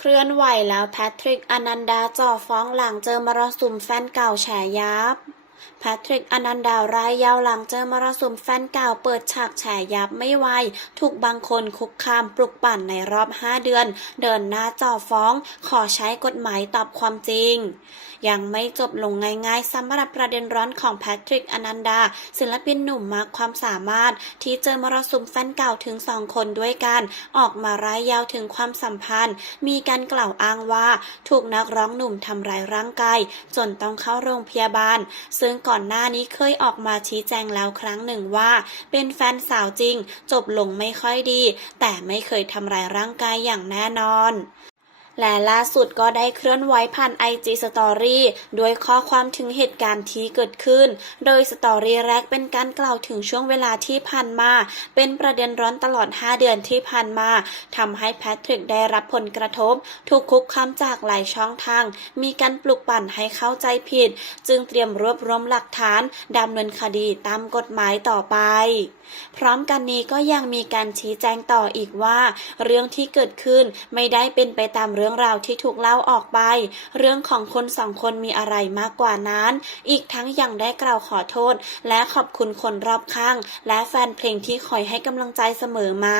เคลื่อนไหวแล้วแพทริกอนันดาจ่อฟ้องหลังเจอมรสุมแฟนเก่าแฉยับ แพทริกอนันดารายยาวหลังเจอมรสุมแฟนเก่าเปิดฉากแฉยับไม่ไหวถูกบางคนคุกคามปลุกปั่นในรอบ 5 เดือน เดินหน้าจ่อฟ้อง ขอใช้กฎหมายตอบความจริง ยังไม่จบลงง่ายๆสำหรับประเด็นร้อนของแพทริกอนันดา ศิลปินหนุ่มมากความสามารถ ที่เจอมรสุมแฟนเก่าถึงสองคนด้วยกัน ออกมารายยาวถึงความสัมพันธ์ มีการกล่าวอ้างว่า ถูกนักร้องหนุ่มทำร้ายร่างกายจนต้องเข้าโรงพยาบาลซึ่งก่อนหน้านี้เคยออกมาชี้แจงแล้วครั้งหนึ่งว่า เป็นแฟนสาวจริง จบลงไม่ค่อยดี แต่ไม่เคยทำร้ายร่างกายอย่างแน่นอน และล่าสุดก็ได้เคลื่อนไหวผ่านไอจีสตอรี่ด้วยข้อความถึงเหตุการณ์ที่เกิดขึ้น โดยสตอรี่แรกเป็นการกล่าวถึงช่วงเวลาที่ผ่านมา เป็นประเด็นร้อนตลอด 5 เดือนที่ผ่านมาทำให้แพทริกได้รับผลกระทบ ถูกคุกคามจากหลายช่องทาง มีการปลุกปั่นให้เข้าใจผิด จึงเตรียมรวบรวมหลักฐานดำเนินคดีตามกฎหมายต่อไป พร้อมกันนี้ก็ยังมีการชี้แจงต่ออีกว่า เรื่องที่เกิดขึ้นไม่ได้เป็นไปตามเรื่องรื่องราวที่ถูกเล่าออกไป เรื่องของคนสองคนมีอะไรมากกว่านั้น อีกทั้งยังได้กล่าวขอโทษ และขอบคุณคนรอบข้าง และแฟนเพลงที่คอยให้กำลังใจเสมอมา